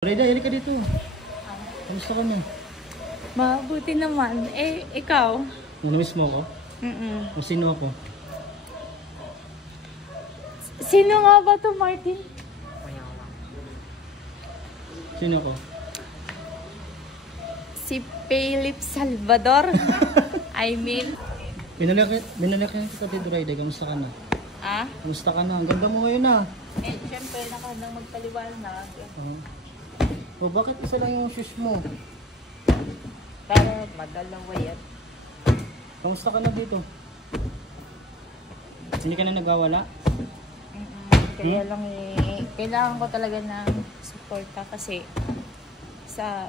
Reda, hili ka dito. Kamusta ka na? Mabuti naman. Eh, ikaw? Nanamiss mo ako? O sino ako? Sino nga ba to, Martin? Sino ako? Si Philip Salvador. I mean... Binalik kita dito, Reda. Kamusta ka na? Ah? Kamusta ka na? Ang ganda mo ngayon na. Eh, syempre, nakandang magpaliwanag. O bakit isa lang yung shoes mo? Para madalawa yan. Kamusta ka na dito? Hindi ka na nagwawala? Kaya lang eh, kailangan ko talaga ng suporta kasi sa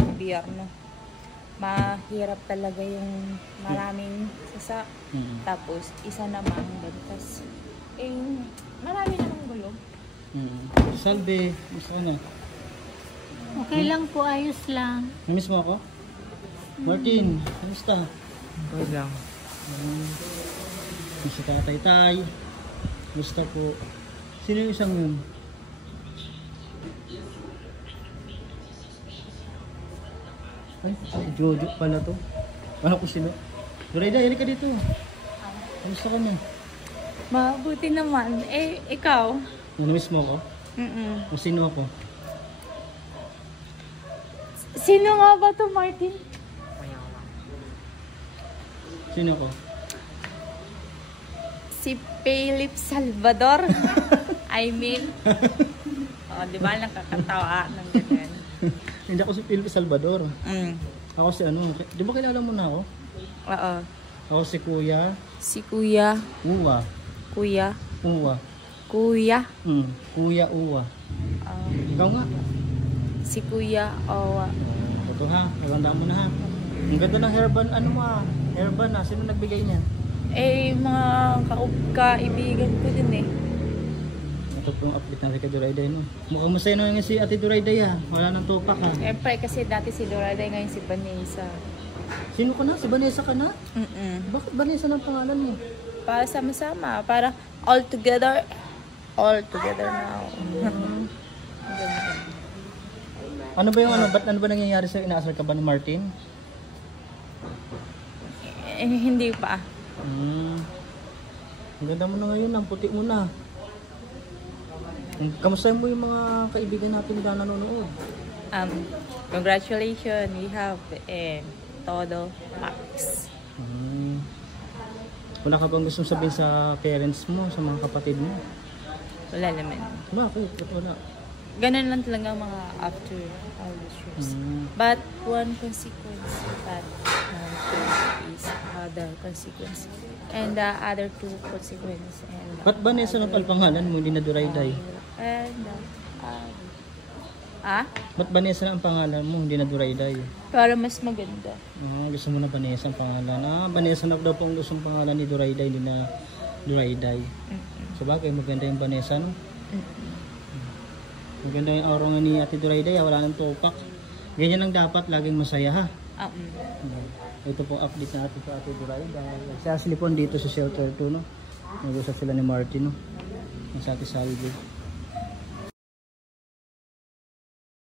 gobyerno. Mahirap talaga yung maraming sasak. Tapos isa namang bantas. Eh, marami namang gulo. Salve, kamusta ka na? Okay lang po, ayos lang. Namiss mo ako? Martin, kamusta? Okay lang. Si Tatay. Kamusta po? Sino yung isang yun? Ay, si Jojo pala to. Ano ko sino? Reda, hili ka dito. Kamusta ka na? Mabuti naman. Eh, ikaw? Namiss mo ako? O sino ako? Sino nga ba to, Martin? Sino ako? Si Philip Salvador. I mean... di ba nakakatawa ng ganyan? Hindi ako si Philip Salvador. Ako si ano, di ba kilala mo na ako? Oo. Ako si Kuya Si Kuya. Uwa. Kuya. Uwa. Kuya. Kuya Uwa. Ikaw nga. Si Kuya Owa. Ito ha, maganda mo na ha. Ang ganda ng hairband, ano mo ha? Hairband ha, sino nagbigay niyan? Eh, mga kaibigan ko din eh. Ito po yung update ng Ate Durayday no. Mukhang masaya na nga si Ate Durayday ha. Wala nang tupak ha. Siyempre, kasi dati si Doraday, ngayon si Vanessa. Sino ka na? Si Vanessa ka na? Bakit Vanessa ng pangalan mo? Para sama-sama. Para all together. All together now. Ano ba yung ano? Ba't ano ba nangyayari sa'yo? Inaasar ka ba ni Martin? Eh, hindi pa. Ang ganda mo na ngayon, ang puti mo na. Kamusta mo yung mga kaibigan natin na nanonood? Congratulations, we have Todo Max. Wala ka bang gustong sabihin sa parents mo, sa mga kapatid mo? Wala naman. Bakit? Wala. Ganun lang talaga mga after all the shows. But one consequence that is other consequence. And the other two consequence. And Ba't Vanessa ng pangalan mo, hindi na Durayday? Ba't Vanessa na ang pangalan mo, hindi na Durayday? para mas maganda. Gusto mo na Vanessa ang pangalan. Vanessa na daw po ang gustong pangalan ni Durayday, hindi na Durayday. So bagay, maganda yung Vanessa, no? Maganda yung aura nga ni Ate Durayday, wala nang tupak. Ganyan lang dapat, laging masaya ha. Ito pong update natin sa Ate Durayday. Nagsasilipon dito sa shelter 2, no? Nag-usap sila ni Martin, no? Ang sa Ate Salve.